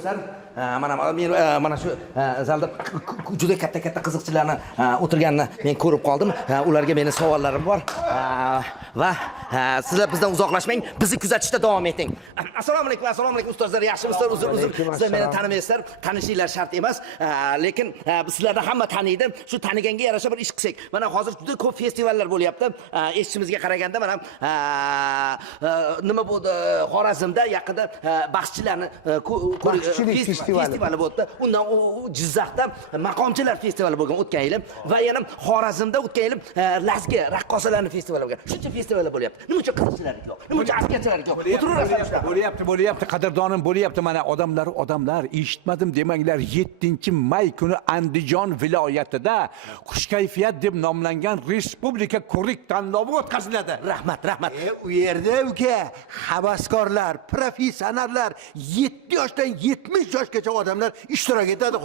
do'stlar, mana shu zalda juda katta qiziqchilarni o'tirganini men ko'rib qoldim. Ularga meni savollarim bor. Va sizlar bizdan uzoqlashmang, bizni kuzatishda davom eting. Assalomu alaykum ustozlar, yaxshimisizlar? Uzr. Sizlar meni tanimaysizlar, tanishinglar shart emas, lekin sizlarni hamma taniydi. Shu taniganga yarasha bir ish qilsak. Mana hozir juda ko'p festivallar bo'lyapti. Eshitishimizga qaraganda mana nima bo'ldi? Xorazmda yaqinda baxshichilarni festivali bo'ldi. Undan Jizzaxda maqomchilar festivali bo'lgan o'tgan yil va yana Xorazmda o'tgan yil Lazgi raqqosalarning festivali bo'lgan. Shuncha festivallar bo'lyapti. Nima uchun qiziqchilarlik yo'q? Nima uchun askarchilarlik yo'q? Bo'lyapti, qadrdonim, bo'lyapti. Mana odamlar eshitmadim demanglar. 7-may kuni Andijon viloyatida xush kayfiyat deb nomlangan respublika ko'rik tanlovi o'tkaziladi. Rahmat. U yerda uka havaskorlar, professionallar, 7 yoshdan 70 yoshgacha odamlar ishtirok etadi.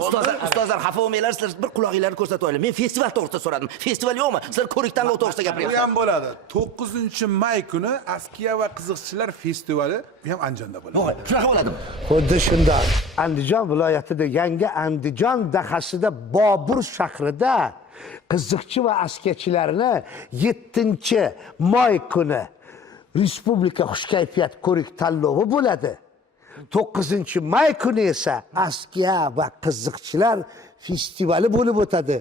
Ustozlar xafa bo'lmanglar, sizlar bir quloqinglarni ko'rsatib qo'yinglar. Men festival to'g'risida so'radim. Festival yo'qmi? Sizlar ko'rik tanlovi to'g'risida Bu gapiryapsiz. ham bo'ladi. 9-may kuni Askiya va qiziqchilar festivali bu ham Andijonda bo'ladi. Voy, shunaqa bo'ladimi? Xuddi shunday. Andijon viloyatida yangi Andijon dahasida Bobur shahrida qiziqchi va askiyachilarni 7-may kuni respublika xushkayfiyat ko'rik tanlovi bo'ladi. 9-may kuni esa askiya va qiziqchilar festivali bo'lib o'tadi.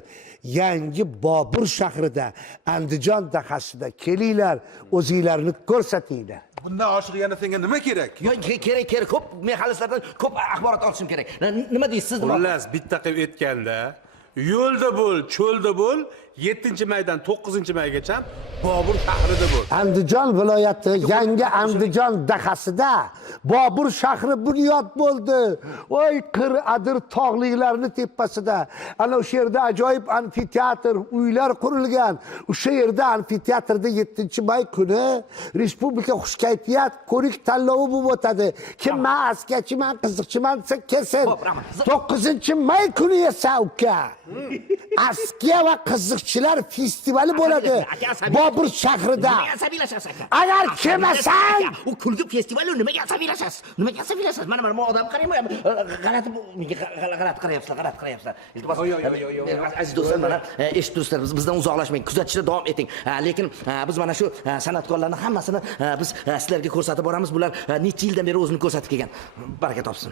Yangi Bobur shahrida Andijon dahasida kelinglar, o'zinglarni ko'rsatinglar. Bundan oshiq yana senga nima kerak? Yo'q, kerak. Ko'p men hali sizlardan ko'p axborot olishim kerak. Nima deysiz? Xullas, bitta qilib aytganda, yo'lda bo'l, cho'lda bo'l, 7-maydan 9-maygacha Bobur shahrida bo'l. Andijon viloyati yangi Andijon dahasida Bobur shahri bunyod bo'ldi. Voy, Qir-Adir tog'liklarning tepasida ana o'sha yerda ajoyib amfiteatr, uylar qurilgan. O'sha yerda amfiteatrda 7-may kuni respublika xushkayfiyat ko'rik tanlovi bo'lib o'tadi. Kim men askiyachiman, qiziqchiman desa kelsin. 9-may kuni esa uka askiya va qiziqchilar festivali bo'ladi Bobur shahrida. Nimaga asabiylashasiz aka? Agar kelmasan, u kulgi festivali nimaga asabiylashasiz? Mana odam qaraymi? G'alati qarayapsizlar. Iltimos. Aziz do'stlar, mana eshitib turibsizlar, bizdan uzoqlashmang, kuzatishda davom eting. Lekin biz mana shu san'atkorlarning hammasini biz sizlarga ko'rsatib boramiz. Bular necha yildan beri o'zini ko'rsatib kelgan. Baraka topsin.